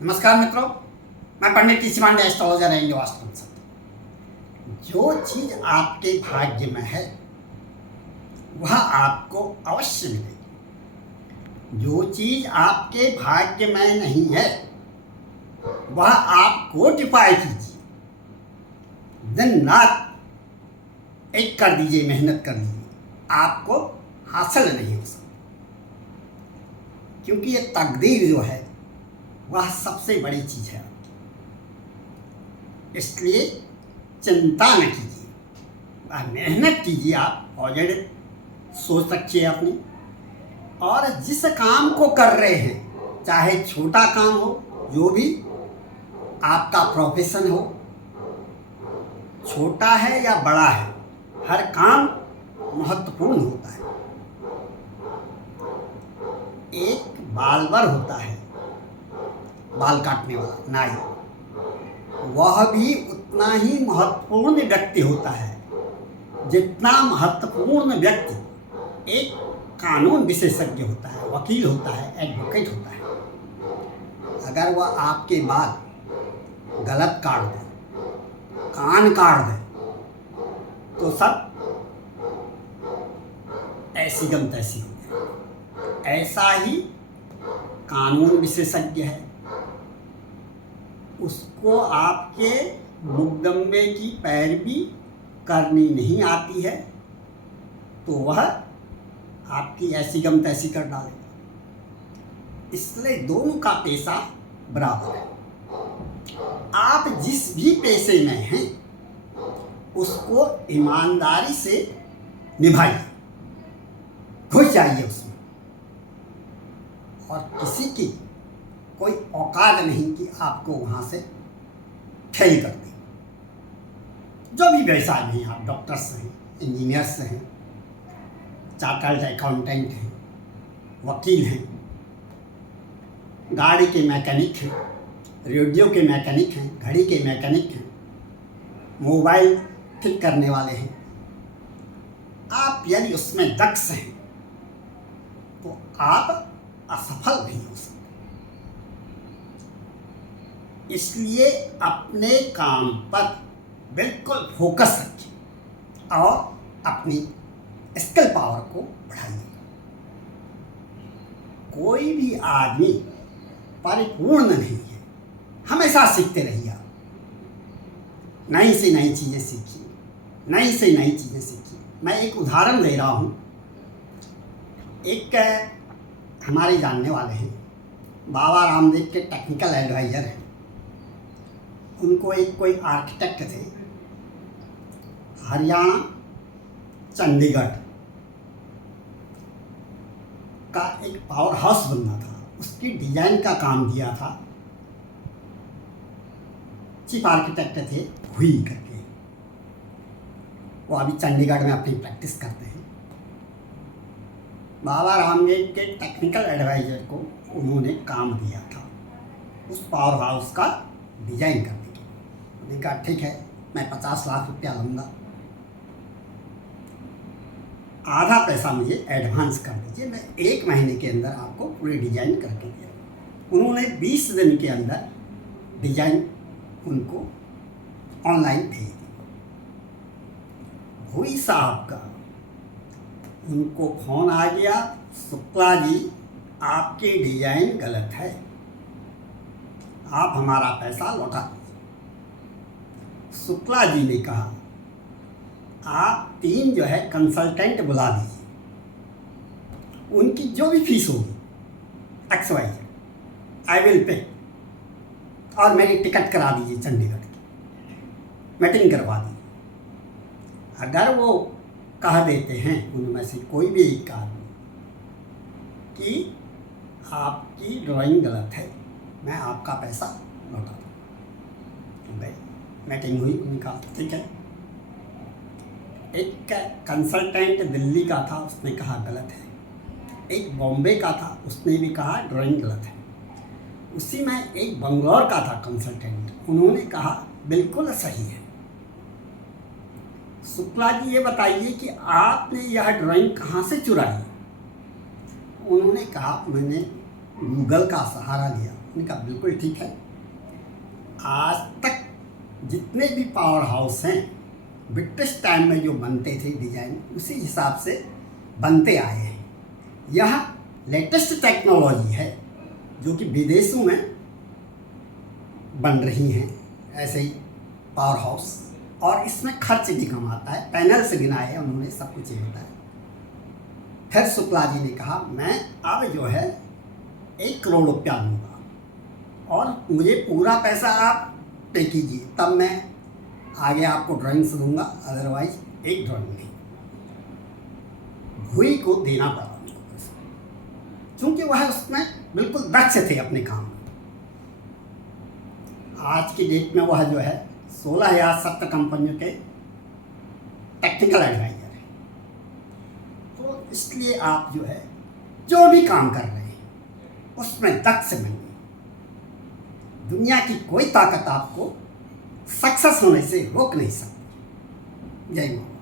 नमस्कार मित्रों, मैं Pandit T Mande astrologer and vastu consultant. जो चीज आपके भाग्य में है वह आपको अवश्य मिलेगी। जो चीज आपके भाग्य में नहीं है वह आप कोटि उपाय कीजिए, दिन रात एक कर दीजिए, मेहनत कर लीजिए, आपको हासिल नहीं हो सकता। क्योंकि ये तकदीर जो है वह सबसे बड़ी चीज़ है। इसलिए चिंता न कीजिए, वह मेहनत कीजिए। आप पॉजिटिव सोच रखिए अपनी, और जिस काम को कर रहे हैं, चाहे छोटा काम हो, जो भी आपका प्रोफेशन हो, छोटा है या बड़ा है, हर काम महत्वपूर्ण होता है। एक बार्बर होता है, बाल काटने वाला नाई, वह भी उतना ही महत्वपूर्ण व्यक्ति होता है जितना महत्वपूर्ण व्यक्ति एक कानून विशेषज्ञ होता है, वकील होता है, एडवोकेट होता है। अगर वह आपके बाल गलत काट दे, कान काट दे, तो सब ऐसी गम तैसी हो जाए। ऐसा ही कानून विशेषज्ञ है, उसको आपके मुकदमे की पैरवी करनी नहीं आती है तो वह आपकी ऐसी गम तैसी कर डालेगा। इसलिए दोनों का पेशा बराबर है। आप जिस भी पेशे में हैं उसको ईमानदारी से निभाइए, घुस जाइए उसमें, और किसी की कोई औकात नहीं कि आपको वहाँ से फेल कर दे। जो भी व्यवसाय में आप डॉक्टर्स हैं, इंजीनियर्स हैं, चार्टर्ड अकाउंटेंट हैं, वकील हैं, गाड़ी के मैकेनिक हैं, रेडियो के मैकेनिक हैं, घड़ी के मैकेनिक हैं, मोबाइल ठीक करने वाले हैं, आप यदि उसमें दक्ष हैं तो आप असफल नहीं हो सकते। इसलिए अपने काम पर बिल्कुल फोकस रखिए और अपनी स्किल पावर को बढ़ाइए। कोई भी आदमी परिपूर्ण नहीं है, हमेशा सीखते रहिए। आप नई से नई चीज़ें सीखिए, नई से नई चीज़ें सीखिए। मैं एक उदाहरण दे रहा हूँ। एक हमारे जानने वाले हैं, बाबा रामदेव के टेक्निकल एडवाइज़र हैं। उनको एक कोई आर्किटेक्ट थे, हरियाणा चंडीगढ़ का एक पावर हाउस बनना था, उसकी डिजाइन का काम दिया था। चीफ आर्किटेक्ट थे हुई करके, वो अभी चंडीगढ़ में अपनी प्रैक्टिस करते हैं। बाबा रामदेव के टेक्निकल एडवाइज़र को उन्होंने काम दिया था उस पावर हाउस का डिजाइन करने के। उन्होंने कहा ठीक है, मैं 50 लाख रुपया लूँगा, आधा पैसा मुझे एडवांस कर दीजिए, मैं 1 महीने के अंदर आपको पूरी डिजाइन करके दिया। उन्होंने 20 दिन के अंदर डिजाइन उनको ऑनलाइन भेज दी। भोई साहब का उनको फोन आ गया, शुक्ला जी आपकी डिजाइन गलत है, आप हमारा पैसा लौटा दीजिए। शुक्ला जी ने कहा आप 3 जो है कंसल्टेंट बुला दीजिए, उनकी जो भी फीस होगी XYZ आई विल पे, और मेरी टिकट करा दीजिए चंडीगढ़ की, मीटिंग करवा दीजिए। अगर वो कह देते हैं उनमें से कोई भी एक आदमी कि आपकी ड्राइंग गलत है, मैं आपका पैसा लौटा दूँ, भाई मीटिंग हुई, उन्होंने कहा ठीक है। एक कंसल्टेंट दिल्ली का था, उसने कहा गलत है। एक बॉम्बे का था, उसने भी कहा ड्राइंग गलत है। उसी में एक बंगलौर का था कंसल्टेंट, उन्होंने कहा बिल्कुल सही है। शुक्ला जी ये बताइए कि आपने यह ड्राइंग कहाँ से चुराई? उन्होंने कहा मैंने गूगल का सहारा लिया, उनका बिल्कुल ठीक है। आज तक जितने भी पावर हाउस हैं ब्रिटिश टाइम में जो बनते थे डिजाइन उसी हिसाब से बनते आए हैं। यह लेटेस्ट टेक्नोलॉजी है जो कि विदेशों में बन रही हैं ऐसे ही पावर हाउस, और इसमें खर्च भी कम आता है। पैनल से गिनाए है उन्होंने, सब कुछ ये बताया। फिर शुक्ला जी ने कहा मैं अब जो है 1 करोड़ रुपया दूंगा और मुझे पूरा पैसा आप पे कीजिए, तब मैं आगे आपको ड्राइंग्स दूंगा, अदरवाइज एक ड्राइंग नहीं। भुई को देना पड़ा उनको पैसा, क्योंकि वह उसमें बिल्कुल दक्ष थे अपने काम में। आज की डेट में वह जो है 16,000 कंपनियों के टेक्निकल एडवाइजर है। तो इसलिए आप जो है जो भी काम कर रहे हैं उसमें दक्ष बनिए। दुनिया की कोई ताकत आपको सक्सेस होने से रोक नहीं सकती। जय माता।